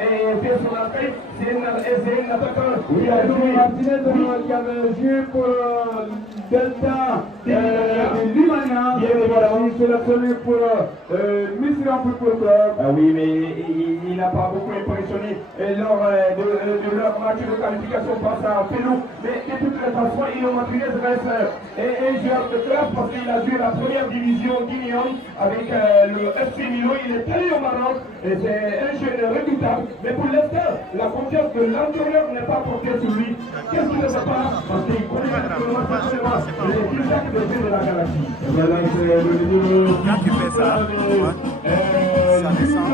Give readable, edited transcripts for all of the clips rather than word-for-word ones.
était sur la paix. C'est un attaquant. Oui, Martinez qui avait joué pour Delta de Limania, qui est sélectionné pour Misra Football Club. Oui, mais il n'a pas beaucoup impressionné lors de leur match de qualification face à Pelou. Mais de toutes les façons, Ino Martinez reste un joueur de classe parce qu'il a joué la première division guinéenne avec le FC Milo. Il est allé au Maroc et c'est un jeune redoutable. Mais pour l'instant, la confiance de l'entraîneur n'est pas portée sur lui. Qu'est-ce qu'il ne veut pas? Parce qu'il connaît absolument les Isaac de de la galaxie. Voilà, c'est le numéro. Quand tu fais ça, ça descend.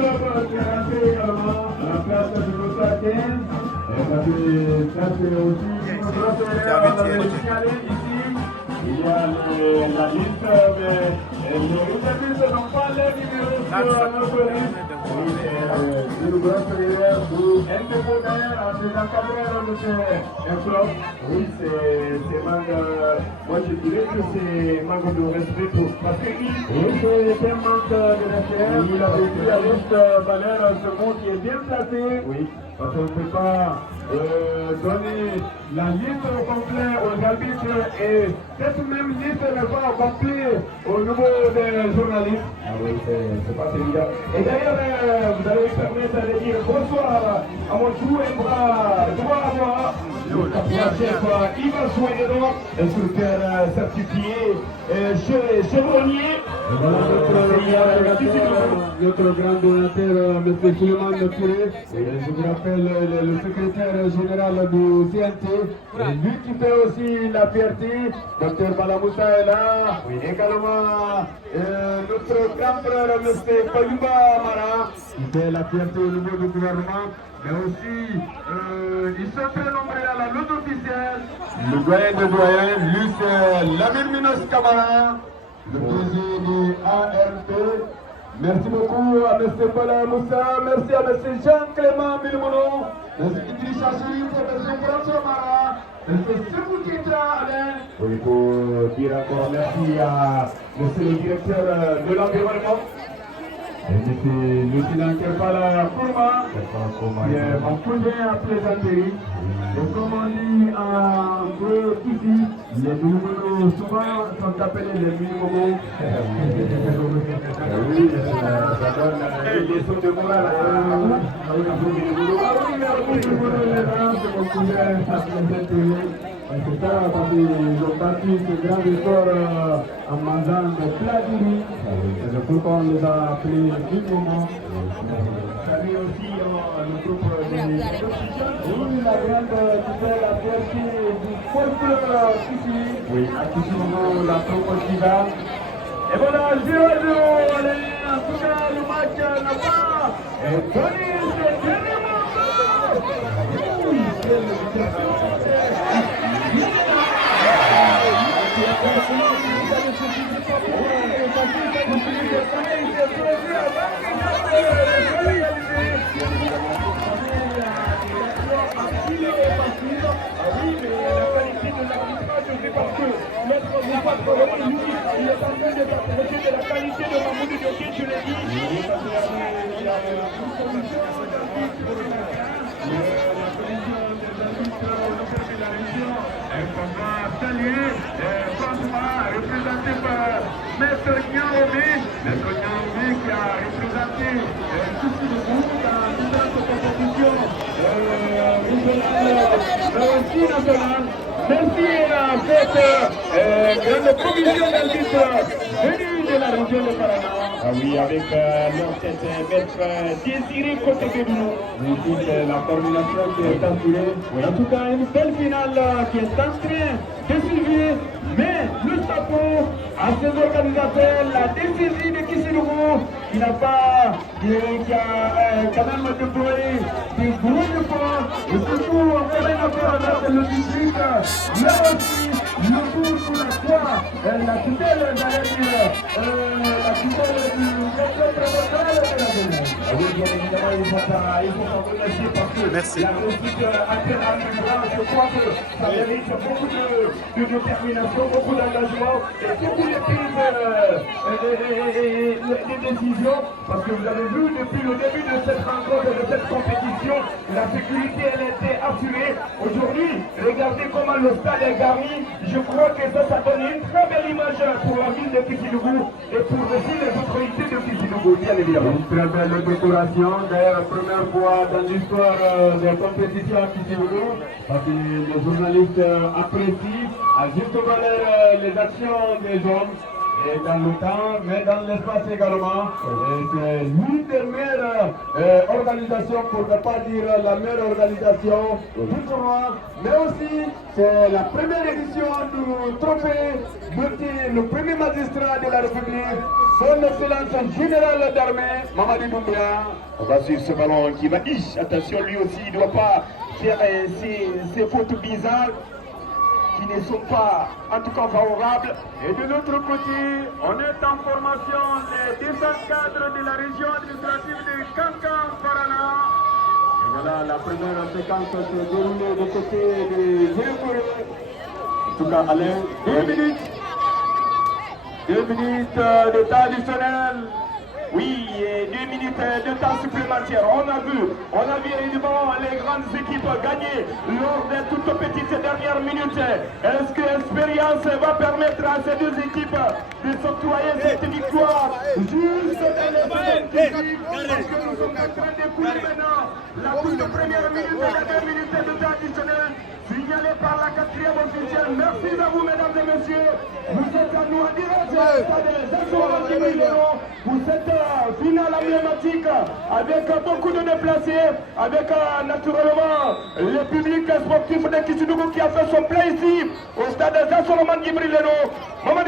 La place de Moussa 15. Ça c'est aussi. Il y a la liste, mais les réservistes n'ont pas les numéros sur notre liste. C'est le grand solidaire pour indépendant en se encadrant de ce club. Oui, c'est manque. Moi je dirais que c'est manque de respect pour. Parce que c'est un manque de respect. Il a pris la liste Valère Second qui est bien placé. Oui. Parce qu'on ne peut pas donner la liste au complet aux arbitres et cette même liste n'est pas au complet au niveau des journalistes. Ah oui, c'est pas évident. Et d'ailleurs, vous allez me permettre de dire bonsoir à mon joueur droit à moi, le chef Yvan Souedero, instructeur certifié chevronnier. Notre grand donateur, M. Suleiman Touré, je vous rappelle le secrétaire général du CNT, lui qui fait aussi la fierté, Dr Balamoussa est là, également notre grand frère M. Koyuba Mara, qui fait la fierté au niveau du gouvernement, mais aussi ils sont très nombreux à la lutte officielle, le doyen de doyen, Luc Lamine Minos Kamara, le DG du ARP. Merci beaucoup à M. Bala Moussa, merci à M. Jean-Clément Milmouno, M. Idrissa Chérif, M. François Mara, M. Sebou Keita Alain. Oui, pour dire encore merci à M. le directeur de l'environnement. Et M. Lucien Kerpala Kourma, qui est mon cousin à plaisanterie. Et comme on dit en gros ici, les numéros souvent sont appelés les numéros. Oui, ça donne une leçon de morale. C'est mon cousin à plaisanterie. C'est ça, parce qu'ils ont battu ce grand record en mangeant des plats de riz. C'est pourquoi on les a appelés du moment. Salut aussi le groupe de Oui, la grande qui fait la fierté du folklore ici. Oui, à ce moment, la promotiva. Et voilà, 0-0. Allez, en tout cas, le match n'a pas donné ce dernier moment. Oui, c'est le il est en train de s'approcher de la qualité de Mamoudou Dioké, je l'ai dit. Représenté par Maître Niaomé, qui a représenté tout ce groupe dans différentes compétitions régionales, nationales. Merci à cette grande commission d'arbitres venue de la région de Paraná. Ah oui, avec leur tête maître Désiré Kotekedoulou. Oui, toute la coordination qui est assurée. Oui. En tout cas, une belle finale qui est en train de suivre. Mais le chapeau à ces organisateurs, la décision de Kisilogo, qui n'a pas, qui a quand même déployé des gros efforts, et surtout, encore une fois, avec le district, mais aussi le sous la foi, la tutelle, j'allais dire, la tutelle du maître local de la jeunesse. Oui, bien évidemment, il faut s'en remercier parce que Merci. la réussite à je crois que ça mérite beaucoup de détermination, beaucoup d'engagement et beaucoup de prises de décisions, parce que vous avez vu depuis le début de cette rencontre, de cette compétition, la sécurité elle était assurée. Aujourd'hui, regardez comment le stade est garni. Je crois que ça donne une très belle image pour la ville de Kisinougou et pour aussi les autorités de Kisinougou, bien évidemment. Une très belle décoration, d'ailleurs première fois dans l'histoire des compétitions à Kisinougou, parce que les journalistes apprécient à juste valeur les actions des hommes. Et dans le temps, mais dans l'espace également. C'est l'une des meilleures organisations, pour ne pas dire la meilleure organisation du tournoi. Mais aussi, c'est la première édition du trophée le premier magistrat de la République, son excellence générale d'armée, Mamadi Doumbia. On va suivre ce ballon qui va. Attention, lui aussi, il ne doit pas faire ces fautes bizarres qui ne sont pas en tout cas favorables. Et de l'autre côté, on est en formation des 200 cadres de la région administrative de Kankan-Farana. Et voilà, la première séquence se déroule du côté de Zégouré. En tout cas, Alain, 2 minutes. 2 minutes de temps additionnel. Oui, et 2 minutes de temps supplémentaire. On a vu évidemment les grandes équipes gagner lors des toutes petites dernières minutes. Est-ce que l'expérience va permettre à ces deux équipes de s'octroyer cette victoire juste dans les secondes qui suivent? Parce que nous sommes en train d'écouter maintenant la toute première minute et la 2 minutes de temps additionnel signalé par la 4e officielle. Merci à vous, mesdames et messieurs. Vous êtes à nous en direct vous êtes finale emblématique avec beaucoup de déplacés, avec naturellement le public sportif de Kisinougou qui a fait son plein ici au stade Jean-Solomon Guibril Leno.